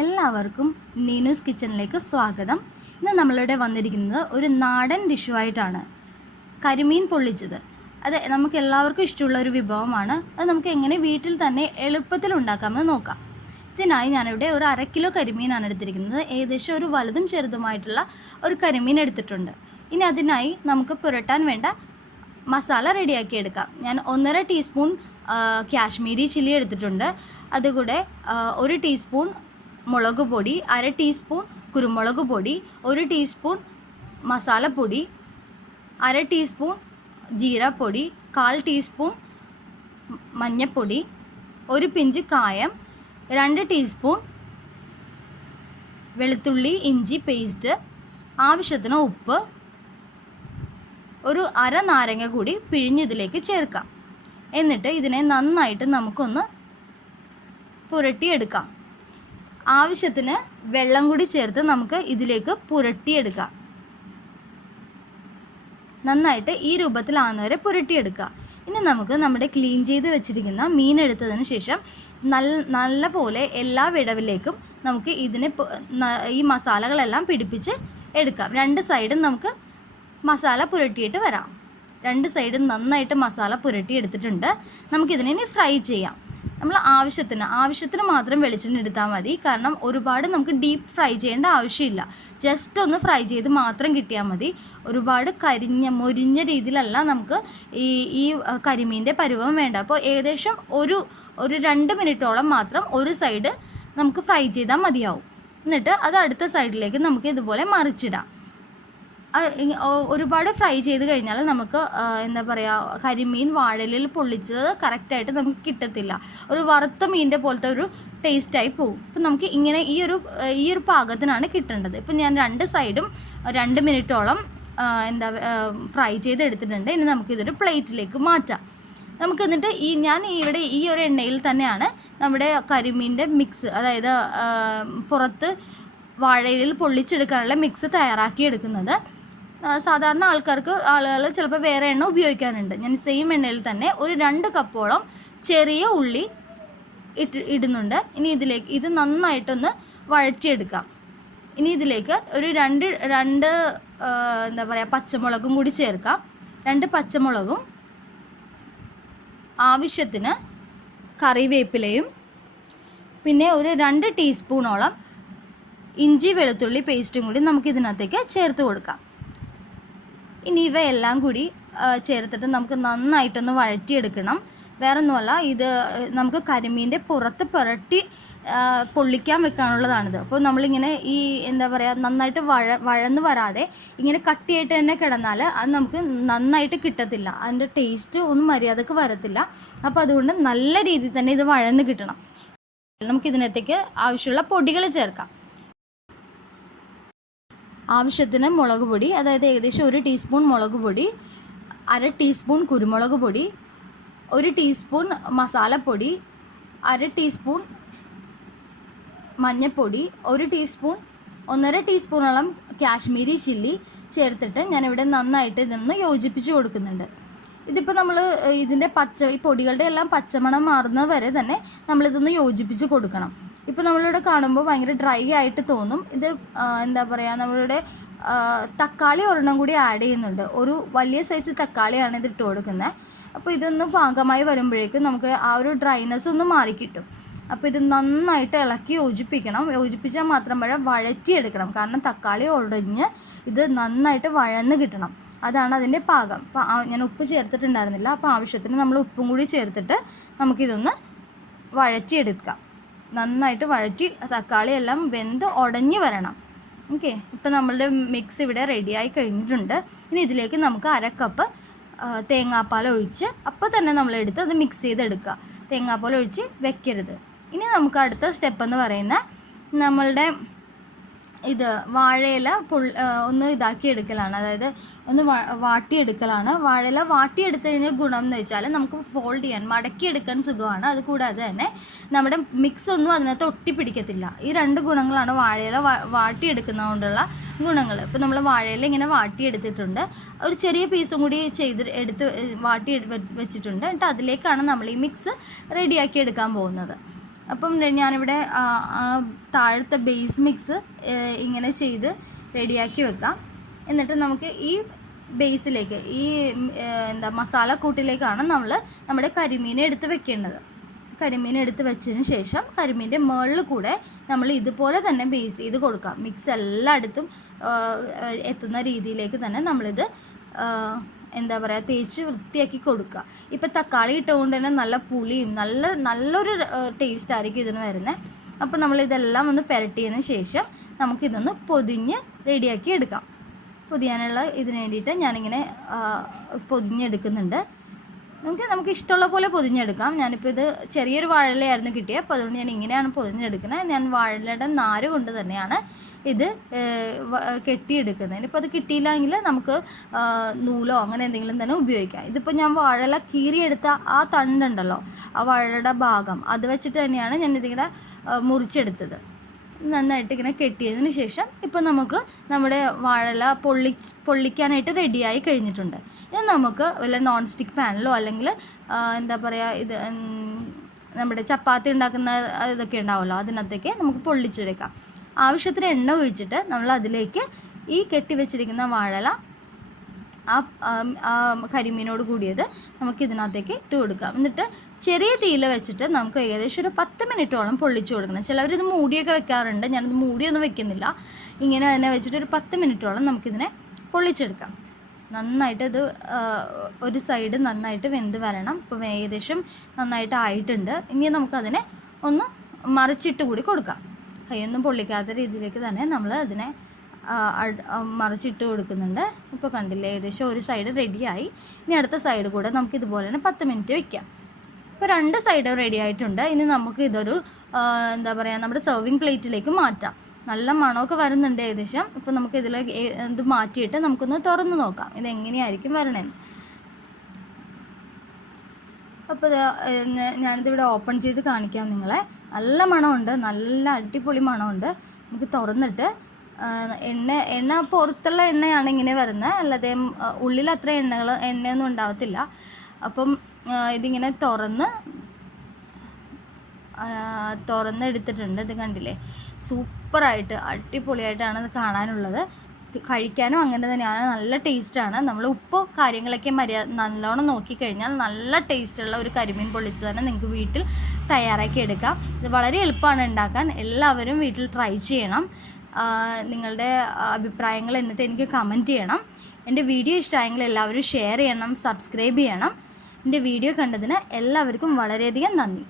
എല്ലാവർക്കും നീനൂസ് കിച്ചണിലേക്ക് സ്വാഗതം. ഇന്ന് നമ്മളിവിടെ വന്നിരിക്കുന്നത് ഒരു നാടൻ ഡിഷുമായിട്ടാണ് കരിമീൻ പൊള്ളിച്ചത്. അത് നമുക്ക് എല്ലാവർക്കും ഇഷ്ടമുള്ള ഒരു വിഭവമാണ്. അത് നമുക്ക് എങ്ങനെ വീട്ടിൽ തന്നെ എളുപ്പത്തിൽ ഉണ്ടാക്കാമെന്ന് നോക്കാം. ഇതിനായി ഞാനിവിടെ ഒരു അര കിലോ കരിമീനാണ് എടുത്തിരിക്കുന്നത്. ഏകദേശം ഒരു വലുതും ചെറുതുമായിട്ടുള്ള ഒരു കരിമീൻ എടുത്തിട്ടുണ്ട്. ഇനി അതിനായി നമുക്ക് പുരട്ടാൻ വേണ്ട മസാല റെഡിയാക്കി എടുക്കാം. ഞാൻ ഒന്നര ടീസ്പൂൺ കാശ്മീരി ചില്ലി എടുത്തിട്ടുണ്ട്. അതുകൂടെ ഒരു ടീസ്പൂൺ മുളക് പൊടി അര ടീസ്പൂൺ കുരുമുളക് പൊടി ഒരു ടീസ്പൂൺ മസാലപ്പൊടി അര ടീസ്പൂൺ ജീരപ്പൊടി കാൽ ടീസ്പൂൺ മഞ്ഞൾപ്പൊടി ഒരു പിഞ്ച് കായം രണ്ട് ടീസ്പൂൺ വെളുത്തുള്ളി ഇഞ്ചി പേസ്റ്റ് ആവശ്യത്തിന് ഉപ്പ് ഒരു അര നാരങ്ങ കൂടി പിഴിഞ്ഞിതിലേക്ക് ചേർക്കാം. എന്നിട്ട് ഇതിനെ നന്നായിട്ട് നമുക്കൊന്ന് പുരട്ടിയെടുക്കാം. ആവശ്യത്തിന് വെള്ളം കൂടി ചേർത്ത് നമുക്ക് ഇതിലേക്ക് പുരട്ടിയെടുക്കാം. നന്നായിട്ട് ഈ രൂപത്തിലാകുന്ന വരെ പുരട്ടിയെടുക്കുക. ഇനി നമുക്ക് നമ്മുടെ ക്ലീൻ ചെയ്ത് വെച്ചിരിക്കുന്ന മീൻ എടുത്തതിന് ശേഷം നല്ല നല്ല പോലെ എല്ലാ വിടവിലേക്കും നമുക്ക് ഇതിനെ ഈ മസാലകളെല്ലാം പിടിപ്പിച്ച് എടുക്കാം. രണ്ട് സൈഡും നമുക്ക് മസാല പുരട്ടിയിട്ട് വരാം. രണ്ട് സൈഡും നന്നായിട്ട് മസാല പുരട്ടി എടുത്തിട്ടുണ്ട് നമുക്കിതിനെ ഇനി ഫ്രൈ ചെയ്യാം. നമ്മൾ ആവശ്യത്തിന് ആവശ്യത്തിന് മാത്രം വെളിച്ചെണ്ണ എടുത്താൽ മതി. കാരണം ഒരുപാട് നമുക്ക് ഡീപ്പ് ഫ്രൈ ചെയ്യേണ്ട ആവശ്യമില്ല. ജസ്റ്റ് ഒന്ന് ഫ്രൈ ചെയ്ത് മാത്രം കിട്ടിയാൽ മതി. ഒരുപാട് കരിഞ്ഞ മൊരിഞ്ഞ രീതിയിലല്ല നമുക്ക് ഈ ഈ കരിമീന്റെ പരുവം വേണ്ട അപ്പോൾ ഏകദേശം ഒരു ഒരു രണ്ട് മിനിറ്റോളം മാത്രം ഒരു സൈഡ് നമുക്ക് ഫ്രൈ ചെയ്താൽ മതിയാവും. എന്നിട്ട് അത് അടുത്ത സൈഡിലേക്ക് നമുക്ക് ഇതുപോലെ മറിച്ചിടാം. ഒരുപാട് ഫ്രൈ ചെയ്ത് കഴിഞ്ഞാൽ നമുക്ക് എന്താ പറയുക കരിമീൻ വാഴലിൽ പൊള്ളിച്ചത് കറക്റ്റായിട്ട് നമുക്ക് കിട്ടത്തില്ല. ഒരു വറുത്ത മീനിന്റെ പോലത്തെ ഒരു ടേസ്റ്റായി പോകും അപ്പം നമുക്ക് ഇങ്ങനെ ഈ ഒരു ഈ ഒരു പാകത്തിനാണ് കിട്ടേണ്ടത്. ഇപ്പം ഞാൻ രണ്ട് സൈഡും രണ്ട് മിനിറ്റോളം എന്താ ഫ്രൈ ചെയ്ത് എടുത്തിട്ടുണ്ട്. ഇനി നമുക്കിതൊരു പ്ലേറ്റിലേക്ക് മാറ്റാം. നമുക്ക് എന്നിട്ട് ഈ ഞാൻ ഇവിടെ ഈ ഒരു എണ്ണയിൽ തന്നെയാണ് നമ്മുടെ കരിമീന്റെ മിക്സ് അതായത് പുറത്ത് വാഴയിൽ പൊള്ളിച്ചെടുക്കാനുള്ള മിക്സ് തയ്യാറാക്കി എടുക്കുന്നത്. സാധാരണ ആൾക്കാർക്ക് ആളുകൾ ചിലപ്പോൾ വേറെ എണ്ണ ഉപയോഗിക്കാറുണ്ട്. ഞാൻ സെയിം എണ്ണയിൽ തന്നെ ഒരു രണ്ട് കപ്പോളം ചെറിയ ഉള്ളി ഇട്ട് ഇടുന്നുണ്ട്. ഇനി ഇതിലേക്ക് ഇത് നന്നായിട്ടൊന്ന് വഴറ്റിയെടുക്കാം. ഇനി ഇതിലേക്ക് ഒരു രണ്ട് രണ്ട് എന്താ പറയുക പച്ചമുളകും കൂടി ചേർക്കാം. രണ്ട് പച്ചമുളകും ആവശ്യത്തിന് കറിവേപ്പിലയും പിന്നെ ഒരു രണ്ട് ടീസ്പൂണോളം ഇഞ്ചി വെളുത്തുള്ളി പേസ്റ്റും കൂടി നമുക്ക് ഇതിനകത്തേക്ക് ചേർത്ത് കൊടുക്കാം. ഇനി ഇവയെല്ലാം കൂടി ചേർത്തിട്ട് നമുക്ക് നന്നായിട്ടൊന്ന് വഴറ്റിയെടുക്കണം. വേറെ ഒന്നുമല്ല ഇത് നമുക്ക് കരിമീന്റെ പുറത്ത് പുരട്ടി പൊള്ളിക്കാൻ വെക്കാനുള്ളതാണിത്. അപ്പോൾ നമ്മളിങ്ങനെ ഈ എന്താ പറയുക നന്നായിട്ട് വഴ വഴന്ന് വരാതെ ഇങ്ങനെ കട്ടിയായിട്ട് തന്നെ കിടന്നാൽ അത് നമുക്ക് നന്നായിട്ട് കിട്ടത്തില്ല. അതിന്റെ ടേസ്റ്റ് ഒന്നും മര്യാദയ്ക്ക് വരത്തില്ല. അപ്പോൾ അതുകൊണ്ട് നല്ല രീതിയിൽ തന്നെ ഇത് വഴന്ന് കിട്ടണം. നമുക്കിതിനകത്തേക്ക് ആവശ്യമുള്ള പൊടികൾ ചേർക്കാം. ആവശ്യത്തിന് മുളക് പൊടി അതായത് ഏകദേശം ഒരു ടീസ്പൂൺ മുളക് പൊടി അര ടീസ്പൂൺ കുരുമുളക് പൊടി ഒരു ടീസ്പൂൺ മസാലപ്പൊടി അര ടീസ്പൂൺ മഞ്ഞൾപ്പൊടി ഒരു ടീസ്പൂൺ ഒന്നര ടീസ്പൂണോളം കാശ്മീരി ചില്ലി ചേർത്തിട്ട് ഞാനിവിടെ നന്നായിട്ട് ഇതൊന്ന് യോജിപ്പിച്ച് കൊടുക്കുന്നുണ്ട്. ഇതിപ്പോൾ നമ്മൾ ഇതിന്റെ പച്ച ഈ പൊടികളുടെ എല്ലാം പച്ചമണം മാറുന്നത് വരെ തന്നെ നമ്മളിതൊന്ന് യോജിപ്പിച്ച് കൊടുക്കണം. ഇപ്പോൾ നമ്മളിവിടെ കാണുമ്പോൾ ഭയങ്കര ഡ്രൈ ആയിട്ട് തോന്നും. ഇത് എന്താ പറയുക നമ്മളിവിടെ തക്കാളി ഒരെണ്ണം കൂടി ആഡ് ചെയ്യുന്നുണ്ട്. ഒരു വലിയ സൈസ് തക്കാളിയാണ് ഇത് ഇട്ട് കൊടുക്കുന്നത് അപ്പോൾ ഇതൊന്ന് പാകമായി വരുമ്പോഴേക്കും നമുക്ക് ആ ഒരു ഡ്രൈനെസ് ഒന്ന് മാറിക്കിട്ടും അപ്പോൾ ഇത് നന്നായിട്ട് ഇളക്കി യോജിപ്പിക്കണം. യോജിപ്പിച്ചാൽ മാത്രം മഴ വഴറ്റിയെടുക്കണം. കാരണം തക്കാളി ഉടഞ്ഞ് ഇത് നന്നായിട്ട് വഴന്ന് കിട്ടണം. അതാണ് അതിന്റെ പാകം. ഞാൻ ഉപ്പ് ചേർത്തിട്ടുണ്ടായിരുന്നില്ല. അപ്പോൾ ആവശ്യത്തിന് നമ്മൾ ഉപ്പും കൂടി ചേർത്തിട്ട് നമുക്കിതൊന്ന് വഴറ്റിയെടുക്കാം. നന്നായിട്ട് വഴറ്റി തക്കാളി എല്ലാം വെന്ത് ഉടഞ്ഞു വരണം. ഓക്കെ ഇപ്പം നമ്മളുടെ മിക്സ് ഇവിടെ റെഡിയായി കഴിഞ്ഞിട്ടുണ്ട്. ഇനി ഇതിലേക്ക് നമുക്ക് അര കപ്പ് തേങ്ങാപ്പാൽ ഒഴിച്ച് അപ്പോൾ തന്നെ നമ്മളെടുത്ത് അത് മിക്സ് ചെയ്തെടുക്കുക. തേങ്ങാപ്പാൽ ഒഴിച്ച് വെക്കരുത്. ഇനി നമുക്ക് അടുത്ത സ്റ്റെപ്പ് എന്ന് പറയുന്നത് നമ്മളുടെ ഇത് വാഴയില പുൾ ഒന്ന് ഇതാക്കി എടുക്കലാണ്. അതായത് ഒന്ന് വാട്ടിയെടുക്കലാണ് വാഴയില വാട്ടിയെടുത്ത് ഗുണം എന്ന് വെച്ചാൽ നമുക്ക് ഫോൾഡ് ചെയ്യാൻ മടക്കിയെടുക്കാൻ സുഖമാണ്. അതുകൂടാതെ തന്നെ നമ്മുടെ മിക്സ് ഒന്നും അതിനകത്ത് ഒട്ടിപ്പിടിക്കത്തില്ല. ഈ രണ്ട് ഗുണങ്ങളാണ് വാഴയില വാ- വാട്ടിയെടുക്കുന്നത് കൊണ്ടുള്ള ഗുണങ്ങൾ. ഇപ്പോൾ നമ്മൾ വാഴയില ഇങ്ങനെ വാട്ടിയെടുത്തിട്ടുണ്ട് ഒരു ചെറിയ പീസും കൂടി ചെയ്ത് എടുത്ത് വാട്ടി വെച്ചിട്ടുണ്ട്. എന്നിട്ട് അതിലേക്കാണ് നമ്മൾ ഈ മിക്സ് റെഡിയാക്കി എടുക്കാൻ പോകുന്നത്. അപ്പം ഞാനിവിടെ താഴത്തെ ബേസ് മിക്സ് ഇങ്ങനെ ചെയ്ത് റെഡിയാക്കി വെക്കാം. എന്നിട്ട് നമുക്ക് ഈ ബേസിലേക്ക് ഈ എന്താ മസാല കൂട്ടിലേക്കാണ് നമ്മൾ നമ്മുടെ കരിമീനെ എടുത്ത് വെക്കേണ്ടത്. കരിമീൻ എടുത്ത് വെച്ചതിന് ശേഷം കരിമീന്റെ മുകളിൽ കൂടെ നമ്മൾ ഇതുപോലെ തന്നെ ബേസ് ചെയ്ത് കൊടുക്കാം. മിക്സ് എല്ലായിടത്തും എത്തുന്ന രീതിയിലേക്ക് തന്നെ നമ്മളിത് എന്താ പറയുക തേച്ച് വൃത്തിയാക്കി കൊടുക്കുക. ഇപ്പം തക്കാളി ഇട്ടുകൊണ്ട് തന്നെ നല്ല പുളിയും നല്ല നല്ലൊരു ടേസ്റ്റ് ആയിരിക്കും ഇതിന് വരുന്നത് അപ്പോൾ നമ്മൾ ഇതെല്ലാം ഒന്ന് പുരട്ടിയതിന് ശേഷം നമുക്കിതൊന്ന് പൊതിഞ്ഞ് റെഡിയാക്കി എടുക്കാം. പൊതിയാനുള്ള ഇതിന് വേണ്ടിയിട്ട് ഞാനിങ്ങനെ പൊതിഞ്ഞെടുക്കുന്നുണ്ട്. നമുക്ക് നമുക്ക് ഇഷ്ടമുള്ള പോലെ പൊതിഞ്ഞെടുക്കാം. ഞാനിപ്പോൾ ഇത് ചെറിയൊരു വാഴലയായിരുന്നു കിട്ടിയത് അപ്പോൾ അതുകൊണ്ട് ഞാൻ ഇങ്ങനെയാണ് പൊതിഞ്ഞെടുക്കുന്നത്. ഞാൻ വാഴയുടെ നാര് കൊണ്ട് തന്നെയാണ് ഇത് കെട്ടിയെടുക്കുന്നത്. ഇനിയിപ്പോൾ അത് കിട്ടിയില്ലെങ്കിൽ നമുക്ക് നൂലോ അങ്ങനെ എന്തെങ്കിലും തന്നെ ഉപയോഗിക്കാം. ഇതിപ്പോൾ ഞാൻ വാഴല കീറിയെടുത്ത ആ തണ്ടുണ്ടല്ലോ ആ വാഴയുടെ ഭാഗം അത് വെച്ചിട്ട് തന്നെയാണ് ഞാൻ ഇതിങ്ങനെ മുറിച്ചെടുത്തത്. നന്നായിട്ട് ഇങ്ങനെ കെട്ടിയതിന് ശേഷം ഇപ്പം നമുക്ക് നമ്മുടെ വാഴല പൊള്ളി പൊള്ളിക്കാനായിട്ട് റെഡിയായി കഴിഞ്ഞിട്ടുണ്ട്. ഇനി നമുക്ക് വല്ല നോൺ സ്റ്റിക്ക് പാനിലോ അല്ലെങ്കിൽ എന്താ പറയുക ഇത് നമ്മുടെ ചപ്പാത്തി ഉണ്ടാക്കുന്ന ഇതൊക്കെ ഉണ്ടാവുമല്ലോ അതിനകത്തേക്ക് നമുക്ക് പൊള്ളിച്ചെടുക്കാം. ആവശ്യത്തിന് എണ്ണ ഒഴിച്ചിട്ട് നമ്മൾ അതിലേക്ക് ഈ കെട്ടി വെച്ചിരിക്കുന്ന വാഴല ആ കരിമീനോട് കൂടിയത് നമുക്ക് ഇതിനകത്തേക്ക് ഇട്ട് കൊടുക്കാം. എന്നിട്ട് ചെറിയ തീയിൽ വെച്ചിട്ട് നമുക്ക് ഏകദേശം ഒരു പത്ത് മിനിറ്റോളം പൊള്ളിച്ചു കൊടുക്കണം. ചിലവർ ഇത് മൂടിയൊക്കെ വെക്കാറുണ്ട്. ഞാനിത് മൂടിയൊന്നും വെക്കുന്നില്ല. ഇങ്ങനെ തന്നെ വെച്ചിട്ട് ഒരു പത്ത് മിനിറ്റോളം നമുക്കിതിനെ പൊള്ളിച്ചെടുക്കാം. നന്നായിട്ട് ഇത് ഒരു സൈഡ് നന്നായിട്ട് വെന്ത് വരണം. ഇപ്പോൾ ഏകദേശം നന്നായിട്ട് ആയിട്ടുണ്ട്. ഇനി നമുക്കതിനെ ഒന്ന് മറിച്ചിട്ട് കൂടി കൊടുക്കാം. കൈയൊന്നും പൊള്ളിക്കാത്ത രീതിയിലേക്ക് തന്നെ നമ്മൾ അതിനെ മറിച്ചിട്ട് കൊടുക്കുന്നുണ്ട്. ഇപ്പോൾ കണ്ടില്ലേ ഏകദേശം ഒരു സൈഡ് റെഡിയായി ഇനി അടുത്ത സൈഡ് കൂടെ നമുക്ക് ഇതുപോലെ തന്നെ പത്ത് മിനിറ്റ് വെക്കാം. ഇപ്പോൾ രണ്ട് സൈഡും റെഡി ആയിട്ടുണ്ട്. ഇനി നമുക്ക് ഇതൊരു എന്താ പറയുക നമ്മുടെ സെർവിങ് പ്ലേറ്റിലേക്ക് മാറ്റാം. നല്ല മണമൊക്കെ വരുന്നുണ്ട് ഏകദേശം. ഇപ്പോൾ നമുക്ക് ഇതിൽ ഇത് മാറ്റിയിട്ട് നമുക്കൊന്ന് തുറന്ന് നോക്കാം. ഇത് എങ്ങനെയായിരിക്കും വരണേന്ന് അപ്പോൾ ഞാനിതിവിടെ ഓപ്പൺ ചെയ്ത് കാണിക്കാം നിങ്ങളെ. നല്ല മണമുണ്ട്. നല്ല അടിപൊളി മണമുണ്ട്. നമുക്ക് തുറന്നിട്ട് എണ്ണ എണ്ണ പുറത്തുള്ള എണ്ണയാണ് ഇങ്ങനെ വരുന്നത്. അല്ലാതെ ഉള്ളിൽ അത്ര എണ്ണകൾ എണ്ണയൊന്നും ഉണ്ടാവത്തില്ല. അപ്പം ഇതിങ്ങനെ തുറന്ന് തുറന്നെടുത്തിട്ടുണ്ട്. ഇത് കണ്ടില്ലേ? സൂപ്പറായിട്ട് അടിപൊളിയായിട്ടാണ് ഇത് കാണാനുള്ളത്. കഴിക്കാനും അങ്ങനെ തന്നെയാണ് നല്ല ടേസ്റ്റാണ്. നമ്മൾ ഉപ്പ് കാര്യങ്ങളൊക്കെ മര്യാദ നല്ലോണം നോക്കിക്കഴിഞ്ഞാൽ നല്ല ടേസ്റ്റുള്ള ഒരു കരിമീൻ പൊള്ളിച്ച് തന്നെ നിങ്ങൾക്ക് വീട്ടിൽ തയ്യാറാക്കി എടുക്കാം. ഇത് വളരെ എളുപ്പമാണ് ഉണ്ടാക്കാൻ. എല്ലാവരും വീട്ടിൽ ട്രൈ ചെയ്യണം. നിങ്ങളുടെ അഭിപ്രായങ്ങൾ എന്നിട്ട് എനിക്ക് കമന്റ് ചെയ്യണം. എന്റെ വീഡിയോ ഇഷ്ടമായെങ്കിൽ എല്ലാവരും ഷെയർ ചെയ്യണം സബ്സ്ക്രൈബ് ചെയ്യണം. എന്റെ വീഡിയോ കണ്ടതിന് എല്ലാവർക്കും വളരെയധികം നന്ദി.